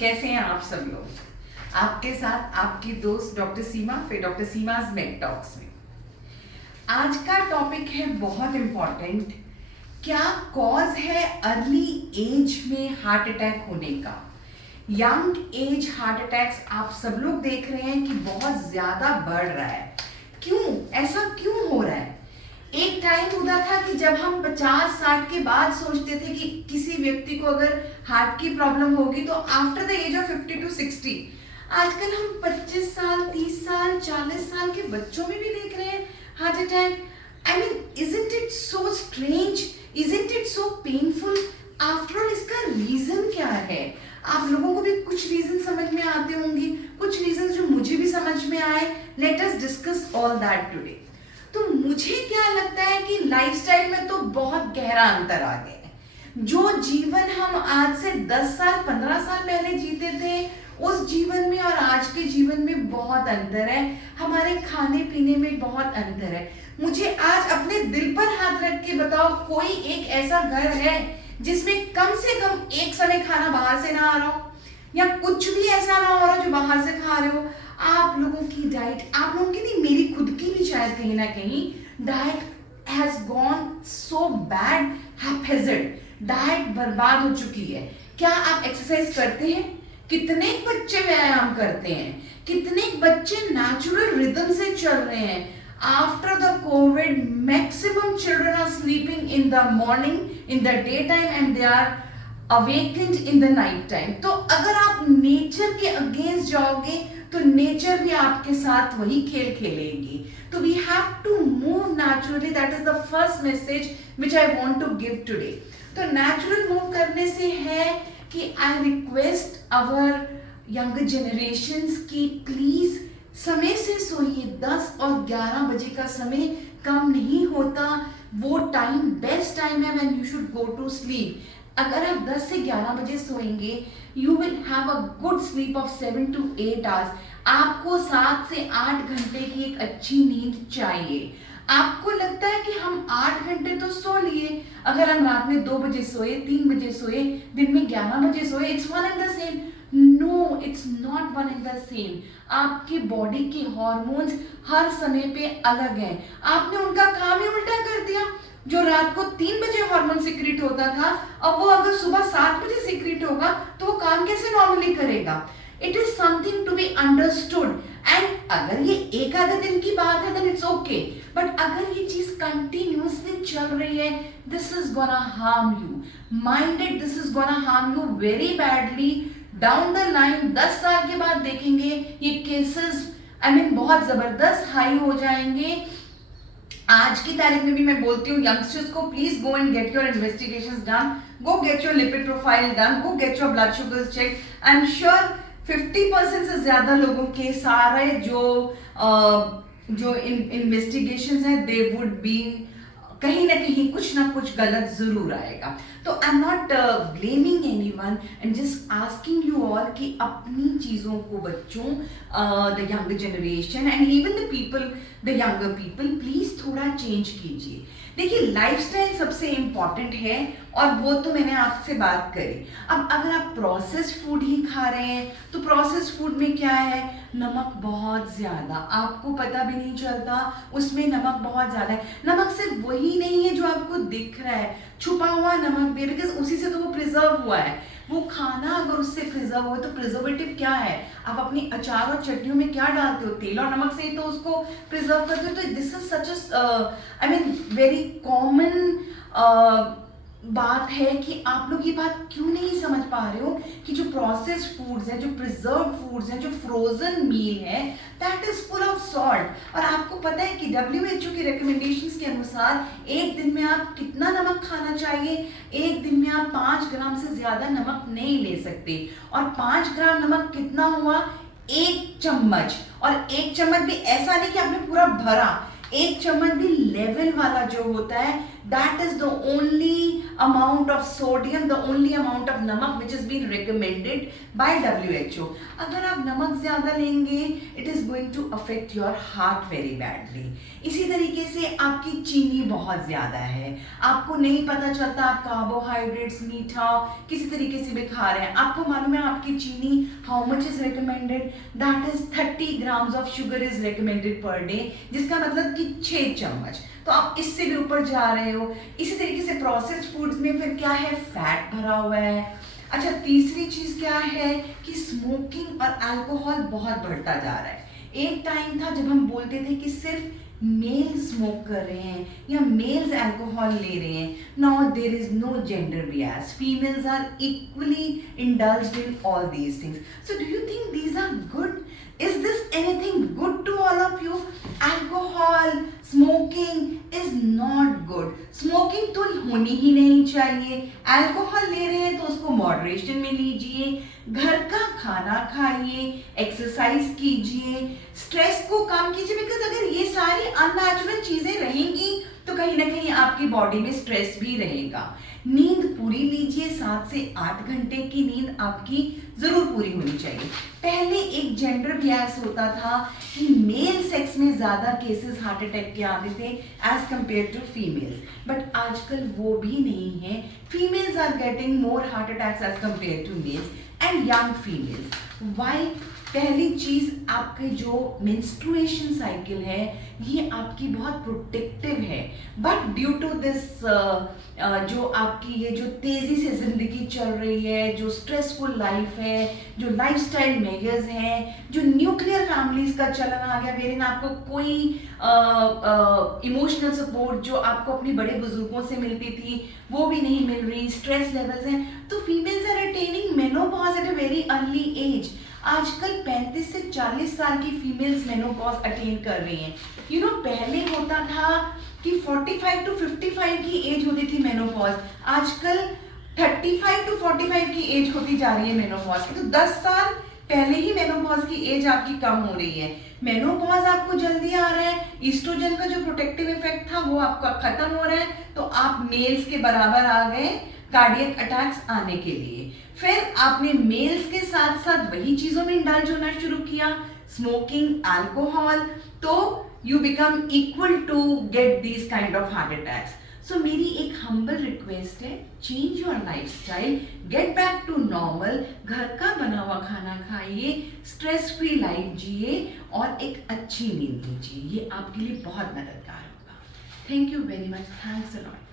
कैसे हैं आप सब लोग? आपके साथ आपकी दोस्त डॉक्टर सीमा, फिर डॉक्टर सीमाज मेड टॉक्स में। आज का टॉपिक है बहुत इम्पॉर्टेंट। क्या कॉज है अर्ली एज में हार्ट अटैक होने का? यंग एज हार्ट अटैक्स आप सब लोग देख रहे हैं कि बहुत ज्यादा बढ़ रहा है। क्यों ऐसा क्यों हो रहा है? एक टाइम होता था कि जब हम 50-60 के बाद सोचते थे कि किसी व्यक्ति को अगर हार्ट की प्रॉब्लम होगी तो after the age of 50 to 60। आजकल हम 25 साल, 30 साल, 40 साल के बच्चों में भी देख रहे हैं heart attack. I mean, isn't it so strange, isn't it so painful? After all इसका रीजन क्या है? आप लोगों को भी कुछ रीजन समझ में आते होंगे, कुछ रीजन जो मुझे भी समझ में आए। Let us discuss all that today. तो मुझे क्या लगता है कि लाइफस्टाइल में तो बहुत गहरा अंतर आ गया है। जो जीवन हम आज से 10 साल 15 साल पहले जीते थे, उस जीवन में और आज के जीवन में बहुत अंतर है। हमारे खाने पीने में बहुत अंतर है। मुझे आज अपने दिल पर हाथ रख के बताओ, कोई एक ऐसा घर है जिसमें कम से कम एक समय खाना बाहर से ना आ रहा हो, या कुछ भी ऐसा ना हो रहा जो बाहर से खा रहे हो? आप लोगों की डाइट, आप लोगों की नहीं, मेरी खुद की भी शायद कहीं ना कहीं diet has gone so bad, happened. Diet बर्बाद हो चुकी है। क्या आप एक्सरसाइज करते हैं? कितने बच्चे व्यायाम करते हैं? कितने बच्चे नेचुरल रिदम से चल रहे हैं? After the COVID maximum children are sleeping in the morning, in the day time, and they are awakened in the night time. तो अगर आप नेचर के अगेंस्ट जाओगे तो नेचर भी आपके साथ वही खेल खेलेगी। तो we have to move naturally. That is the first message which I want to give today. तो नेचुरल मूव करने से है कि I request our younger generations की प्लीज समय से सोइए। 10 और 11 बजे का समय कम नहीं होता। वो टाइम बेस्ट टाइम है when you should go to sleep. अगर आप 10 से 11 बजे सोएंगे, you will have a good sleep of 7 to 8 hours. आपको 7 से 8 घंटे की एक अच्छी नींद चाहिए। आपको लगता है कि हम 8 घंटे तो सो लिए, अगर हम रात में 2 बजे सोए, 3 बजे सोए, दिन में 11 बजे सोए, it's one and the same? No, it's not one and the same. आपकी बॉडी के हॉर्मोन्स हर समय पे अलग हैं। आपने उनका काम ही उल्टा कर दिया। जो रात को 3 बजे हार्मोन सिक्रीट होता था, अब वो अगर सुबह 7 बजे सिक्रीट होगा तो वो काम कैसे नॉर्मली करेगा? It is something to be understood. And अगर ये एक आधे दिन की बात है देन इट्स ओके, बट अगर ये चीज कंटिन्यूअसली चल रही है, this is gonna harm you. Mind it, this is gonna harm you very badly down the line. 10 साल के बाद देखेंगे ये केसेस बहुत जबरदस्त हाई हो जाएंगे। आज की तारीख में भी मैं बोलती हूँ यंगस्टर्स को, please go and get your investigations done, go get your lipid profile done, go get your blood sugars check. I am sure 50% से ज्यादा लोगों के सारे जो इन्वेस्टिगेशंस हैं दे वुड बी कहीं ना कहीं कुछ ना कुछ गलत जरूर आएगा। तो I am not blaming anyone, and just asking you all कि अपनी चीज़ों को बच्चों, the younger generation and even the people, the younger people, please थोड़ा चेंज कीजिए। देखिए, लाइफस्टाइल सबसे इम्पॉर्टेंट है और वो तो मैंने आपसे बात करी। अब अगर आप प्रोसेस्ड फूड ही खा रहे हैं तो प्रोसेस्ड फूड में क्या है? नमक बहुत ज्यादा, आपको पता भी नहीं चलता उसमें नमक बहुत ज्यादा है। नमक सिर्फ वही नहीं है जो आपको दिख रहा है, छुपा हुआ नमक भी, बिकॉज उसी से तो वो प्रिजर्व हुआ है। वो खाना अगर उससे प्रिजर्व हो तो प्रिजर्वेटिव क्या है? आप अपनी अचार और चटनियों में क्या डालते हो? तेल और नमक से ही तो उसको प्रिजर्व करते हो। तो this is such a very common बात है कि आप लोग ये बात क्यों नहीं समझ पा रहे हो कि जो प्रोसेस्ड फूड्स हैं, जो प्रिजर्व फूड्स हैं, जो फ्रोजन मील है, that is full of salt. और आपको पता है कि WHO की रिकमेंडेशंस के अनुसार एक दिन में आप कितना नमक खाना चाहिए? एक दिन में आप 5 ग्राम से ज्यादा नमक नहीं ले सकते। और 5 ग्राम नमक कितना हुआ? 1 चम्मच। और 1 चम्मच भी ऐसा नहीं कि आपने पूरा भरा, 1 चम्मच भी लेवल वाला जो होता है That is the only amount of sodium, the only amount of नमक which has been recommended by WHO. अगर आप नमक ज़्यादा लेंगे, it is going to affect your heart very badly. इसी तरीके से आपकी चीनी बहुत ज़्यादा है, आपको नहीं पता चलता, आप कार्बोहाइड्रेट्स, मीठा किसी तरीके से भी खा रहे हैं, आपको मालूम है आपकी चीनी how much is recommended? That is 30 grams of sugar is recommended per day, जिसका मतलब कि 6 चम्मच। तो आप इससे भी ऊपर जा रहे हो। इसी तरीके से प्रोसेस्ड फूड्स में फिर क्या है, फैट भरा हुआ है। अच्छा, तीसरी चीज क्या है कि स्मोकिंग और अल्कोहल बहुत बढ़ता जा रहा है। एक टाइम था जब हम बोलते थे कि सिर्फ मेल स्मोक कर रहे हैं या मेल्स अल्कोहल ले रहे हैं। Now there is no gender bias, females are equally indulged in all these things. So do you think these are good? Is this anything good to all of you? Alcohol, smoking is not good. Smoking तो होनी ही नहीं चाहिए। Alcohol ले रहे हैं तो उसको moderation में लीजिए, घर का खाना खाइए, एक्सरसाइज कीजिए, स्ट्रेस को कम कीजिए। बिकॉज अगर ये सारी अननेचुरल चीजें रहेंगी तो कहीं ना कहीं आपकी बॉडी में स्ट्रेस भी रहेगा। नींद पूरी लीजिए, 7 से 8 घंटे की नींद आपकी जरूर पूरी होनी चाहिए। पहले एक जेंडर बियस होता था कि मेल सेक्स में ज्यादा केसेस हार्ट अटैक के आते थे as compared to females, but आजकल वो भी नहीं है। Females are getting more heart attacks as compared to males and young females. Why? पहली चीज, आपके जो मेंस्ट्रुएशन साइकिल है ये आपकी बहुत प्रोटेक्टिव है, बट ड्यू टू दिस जो आपकी ये जो तेजी से जिंदगी चल रही है, जो स्ट्रेसफुल लाइफ है, जो लाइफस्टाइल मेजर्स हैं, जो न्यूक्लियर फैमिलीज का चलन आ गया, वेरिन आपको कोई इमोशनल सपोर्ट जो आपको अपनी बड़े बुजुर्गों से मिलती थी वो भी नहीं मिल रही, स्ट्रेस लेवल्स हैं, तो females are attaining menopause at a very early age. आजकल 35 से 40 साल की फीमेल्स मेनोपॉज अटेन कर रही हैं। यू नो, पहले होता था कि 45 टू 55 की एज होती थी मेनोपॉज, आजकल 35 टू 45 की एज होती जा रही है मेनोपॉज की। तो 10 साल पहले ही मेनोपॉज की एज आपकी कम हो रही है। मेनोपॉज आपको जल्दी आ रहा है, ईस्ट्रोजन का जो प्रोटेक्टिव इफेक्ट था वो आपका खत्म हो रहा है, तो आप मेल्स के बराबर आ गए कार्डियक अटैक्स आने के लिए। फिर आपने मेल्स के साथ साथ वही चीजों में इंडल्ज होना शुरू किया, स्मोकिंग, अल्कोहल, तो you become equal to get these kind of heart attacks. So मेरी एक हम्बल रिक्वेस्ट है, change your lifestyle, get back to normal, घर का बना हुआ खाना खाइए, स्ट्रेस फ्री लाइफ जिए और एक अच्छी नींद लीजिए। ये आपके लिए बहुत मददगार होगा। Thank you very much, thanks a lot.